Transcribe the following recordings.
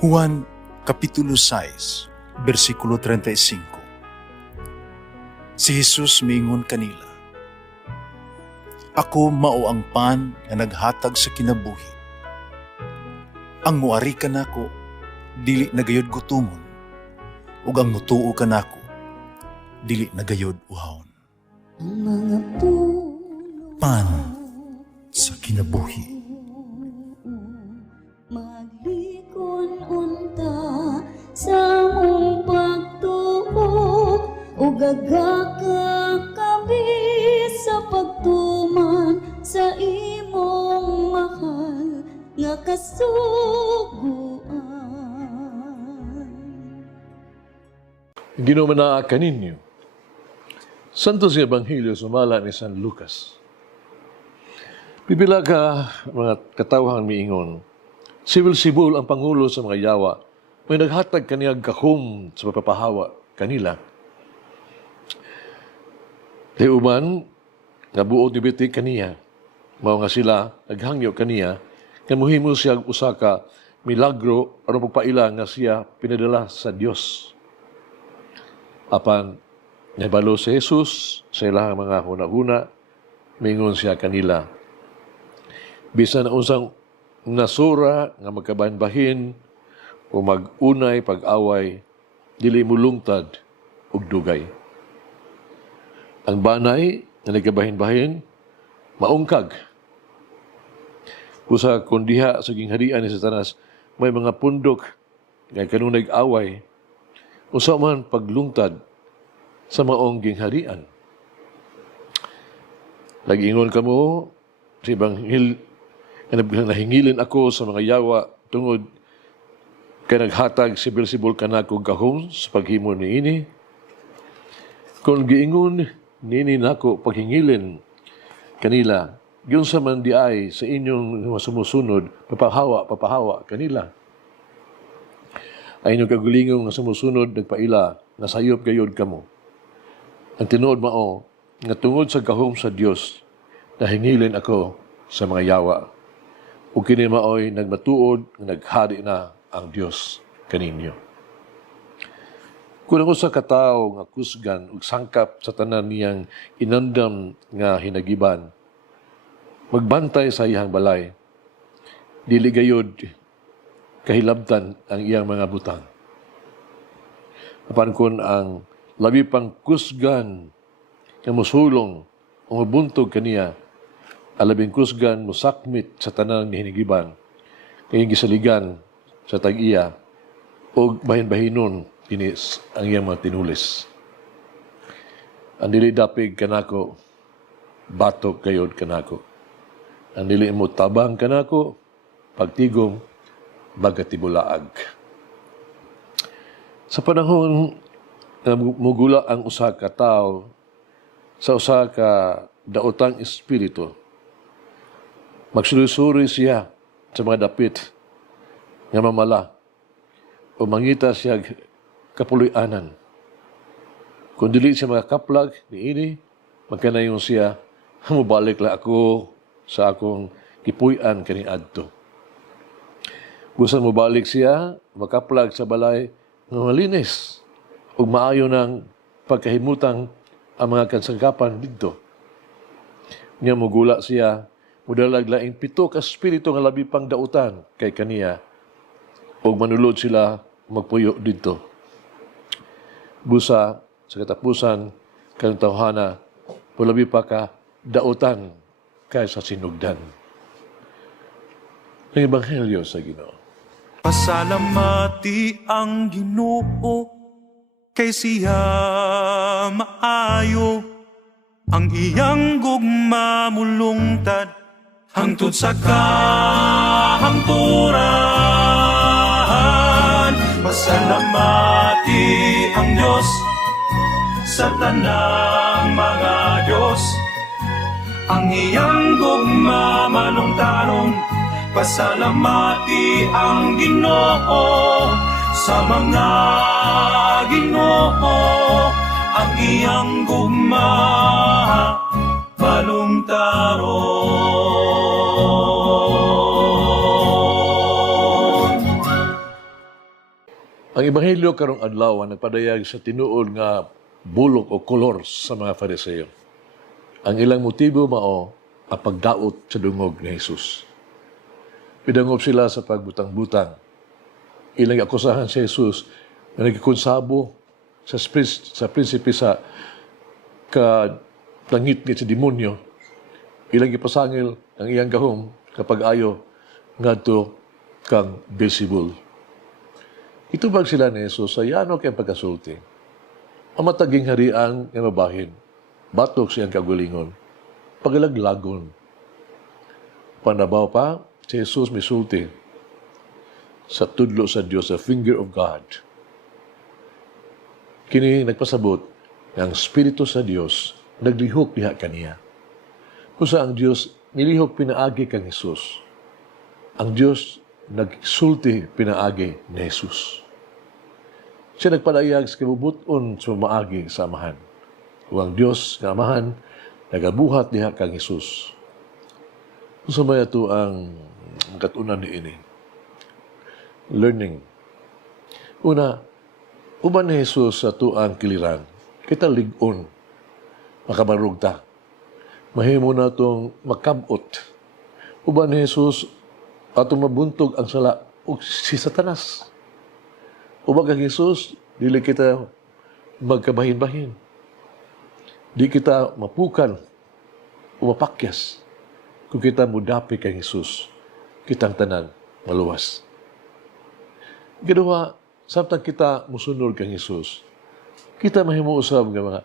Juan Kapitulo 6, versikulo 35. Si Jesus miingon kanila, "Ako mao ang pan nga naghatag sa kinabuhi. Ang muari kanako dili nagayod gutomon, ug ang mutuo kanako dili nagayod uhawon." Ang mga puno Pan sa kinabuhi. maglikon unta sa mong pagtuo ug gagaka kami sa pagtuman sa imong mahal nga kasuguan. Ginumanaa kaninyo. Santo sa Ebanghelyo sumala ni San Lucas. Pipila ka mga katawhang miingon, sibil-sibol ang Pangulo sa mga yawa, may naghatag kaniyag kahum sa papahawa kanila. Tiuban, nga buod ni biti kaniya, mao nga sila naghangyo kaniya, nga muhimo siya usaka milagro aron pagpaila nga siya pinadala sa Dios. Apan nahibalo si Jesus sa ilahang mga huna-huna, mingon siya kanila, bisan na unsang nasura nga magkabahin-bahin o mag-unay pag-away, dili mulungtad og dugay. Ang banay nga nagkabahin-bahin, maungkag. Kusa kung diha sa gingharian ni Satanas, may mga pundok nga kanunay away, usa man paglungtad sa maong gingharian. Nag-ingon kamo sa Ebanghel, nahingilin ako sa mga yawa tungod kay naghatag sibil-sibol kanako gahom sa paghimo niini. Kung giingon nini nako paghingilin kanila, yun sa man di ay sa inyong mga sumusunod, papahawa kanila. Ay inyong kagulingong nga sumusunod, nagpaila, nasayop gayod kamo. Ang tinuod mao, nga tungod sa gahom sa Dios, nahingilin ako sa mga yawa. O kini maoy nagmatuod, naghari na ang Dios kaninyo. Kung ako sa katao nga kusgan ug sangkap sa tanan niyang inandam nga hinagiban, magbantay sa iyang balay, dili gayod kahilabtan ang iyang mga butang. Apan kun ang labi pang kusgan nga mosulong o mabuntog kaniya, alabing kusgan musakmit sa tanang hinigiban, kay gisaligan sa tag-iya, o bahin-bahinon dinis ang iyang mga tinulis. Ang dili dapig kanako, batok kayod kanako. Ang dili mo tabang kanako, pagtigom, bagatibulaag. Sa panahon na mugula ang usa ka tao sa usa ka daotang espiritu, magsulisuri siya sa mga dapit nga mamala o mangita siya kapuloy-anan. Kung dili siya makakaplag niini, magkanayon siya, mubalik la ako sa akong kipuy-an kaning adto. Gusto mubalik siya, makaplag sa balay ng malinis ug maayo ng pagkahimutang ang mga kansangkapan dito. Nga mugula siya, mudalag laing 7 ka espiritu nga labi pang dautan kay kaniya ug manulod sila magpuyo dito. Busa sa katapusan kanang tawhana pulabi pa ka dautan kaysa sinugdan. Ang Ebanghelyo sa Ginoo. Pasalamati ang Ginoo kay siya maayo, ang iyang gugma mulungtad hangtod sa kahangturan. Pasalamati ang Diyos sa tanang mga Diyos, ang iyang gugma malungtaron. Pasalamati ang Ginoo sa mga Ginoo, ang iyang gugma malungtaron. Ang ebanghelyo karong adlaw nagpadayag sa tinuod nga bulok o kolor sa mga Fariseo. Ang ilang motibo mao ang pagdaot sa dungog ni Jesus. Pidangop sila sa pagbutang-butang. Ilang akusahan si Jesus na nagkikonsabo sa prinsipe sa langit-ngit sa demonyo. Ilang ipasangil ang iyang gahom kapag ayo ngadto kang Beelzebul. Itubag sila ni Jesus sa yano kayang pagkasulti. Ang mataging harian nga mabahin, batok siyang kagulingon, pagalaglagon. Panabaw pa, si Jesus misulti sa tudlo sa Dios, sa finger of God. Kini nagpasabot ng Espiritu sa Dios, naglihok diha kaniya. Kusa ang Dios nilihok pinaagi kang Jesus. Ang Dios nagsulti pinaagi ni Jesus. Siya nagpalayag sa kibubuton sa maagi sa amahan. O ang Diyos nga amahan, nagabuhat diha kang Jesus. Kung may ito ang katunan ni ini. Learning. Una, uban ni Jesus sa ito ang kiliran. Kita ligon, makabarog ta. Mahimo na itong makabot. Uban ni Jesus, atong mabuntog ang sala o si Satanas. Ubag ang Jesus, dili kita magkabahin-bahin. Di kita mapukan o mapakyas. Kung kita mudapi kay Jesus, kitang tanan maluwas. Ginawa, samtang kita musunod kay Jesus, kita mahimo usab nga mga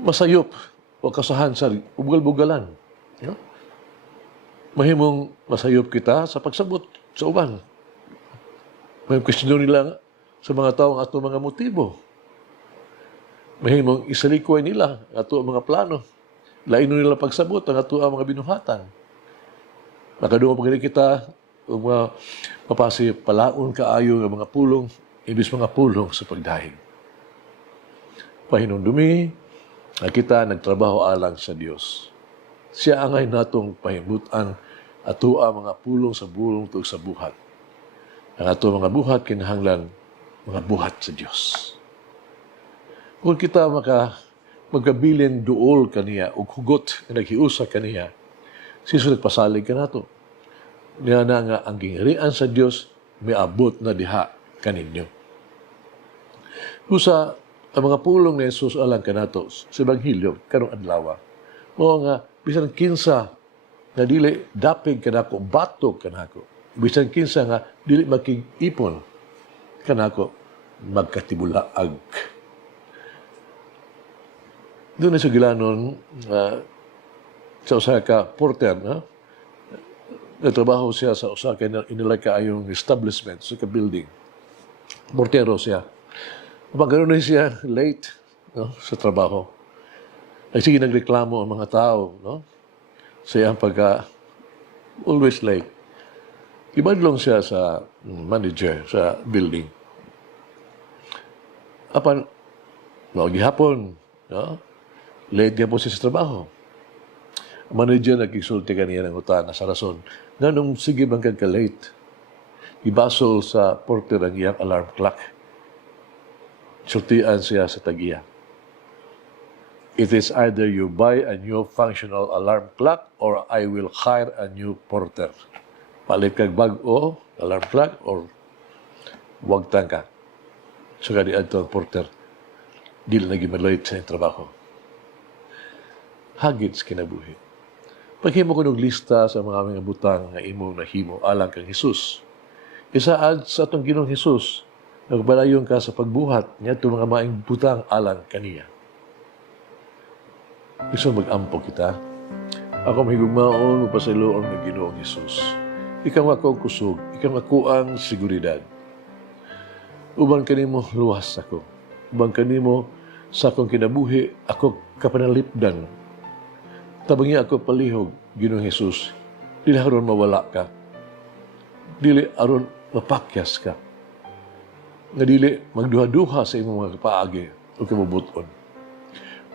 masayop o kasahan sa ugal-bugalan. You know? Mahimong masayop kita sa pagsabot sa uban. May question nila sa mga tao ang ato mga motibo. Mahimong isalikoy nila ang ato mga plano. Lain nila pagsabot ang ato mga binuhatan. Makadungo pag kita mga mapasi palaon kaayo ng mga pulong, ibis mga pulong sa pagdahig. Pahinumdumi, na kita nagtrabaho alang sa Dios. Siya angay natong pahimutan ato ang mga pulong sa bulong tug sa buhat. Ang ato mga buhat kinahanglan mga buhat sa Diyos. Kung kita magkabilin duol kaniya o hugot na naghiusa kaniya, siya nagpasalig ka nato. Niya na nga ang gingharian sa Diyos may abot na diha kaninyo. Kusa ang mga pulong ni Jesus alang ka nato sa Ebanghelyo karong adlaw. O nga bisan kinsa na dili dapig kanako, batok kanako. Bisan kinsa nga dili makig-ipon kanako, magkatibulaag. Doon na sa gilanon, sa usa ka porter, nagtrabaho siya sa usa ka inilay kaayong establishment, sa ka building. Portero siya. Kapag gano'n na siya late sa trabaho, ay sige nagreklamo ang mga tao, sa iyang always late. Ibadlong siya sa manager sa building. Apan, gihapon, late niya po siya sa trabaho. Ang manager nagkisulti kaniya ng utan na sa rason. Ganong sige bang ka-late? Ibasol sa porter ang iyang alarm clock. Sultian siya sa tagiya. It is either you buy a new functional alarm clock or I will hire a new porter. Palit kag bag-o, alarm clock, or wag ka. So kadi adto ang porter, dili na gimalate sa trabaho. Hagit sa kinabuhi. Paghimo ko ng lista sa mga butang nga imo nahimo alang kang Jesus. Isaad sa atong Ginoong Jesus, nagbalayon ka sa pagbuhat niya itong mga maing butang alang kaniya. Gusto mag-ampo kita. Ako mahigugmaon, magpasailoon ng Ginoong Jesus. Ikaw ako ang kusog, ikaw ako ang seguridad. Uban kanimo luwas ako. Uban kanimo sa akong kinabuhi, ako kapanalipdan. Tabangi ako palihog, Ginoong Jesus. Dili aron mawala ka. Dili aron mapakyas ka. Nga dili magduha-duha sa imong mga paagi o kabubuton.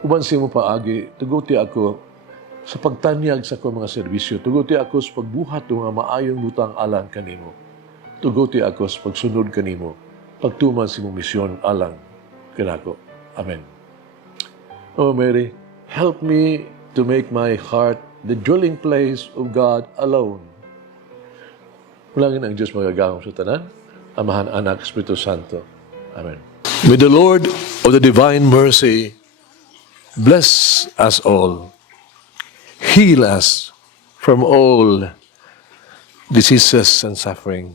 Uban sa imong paagi, tuguti ako sa pagtanyag sa akong mga serbisyo. Tuguti ako sa pagbuhat ng mga maayong butang alang kanimo. Tuguti ako sa pagsunod kanimo. pagtuman sa imong misyon alang kanako. Amen. Oh Mary, help me to make my heart the dwelling place of God alone. Mulangin ang Diyos magagahom sa tanan, Amahan, Anak, Espiritu Santo. Amen. May the Lord of the divine mercy bless us all, heal us from all diseases and suffering.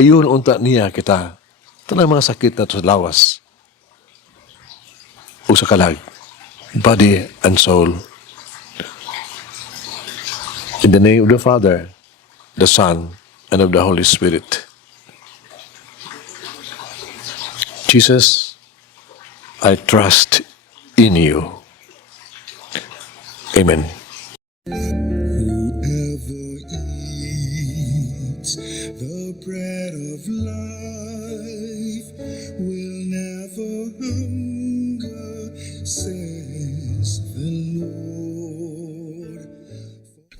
Ayun unta niya kita, tanang mga sakit na to sa lawas o sa kalag, body and soul. In the name of the Father, the Son, and of the Holy Spirit. Jesus, I trust in you. Amen. Whoever eats the bread of life will never hunger, says the Lord.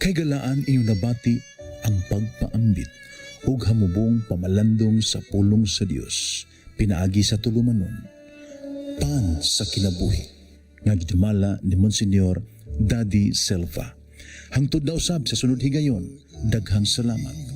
Kay galaan inyong nabati ang pagpaambit ug hamubong pamalandong sa pulong sa Dios pinaagi sa tulumanon pan sa kinabuhi nga gidumala ni Monsignor Daddy Selva. Hangtod na usab sa sunod higayon, daghang salamat.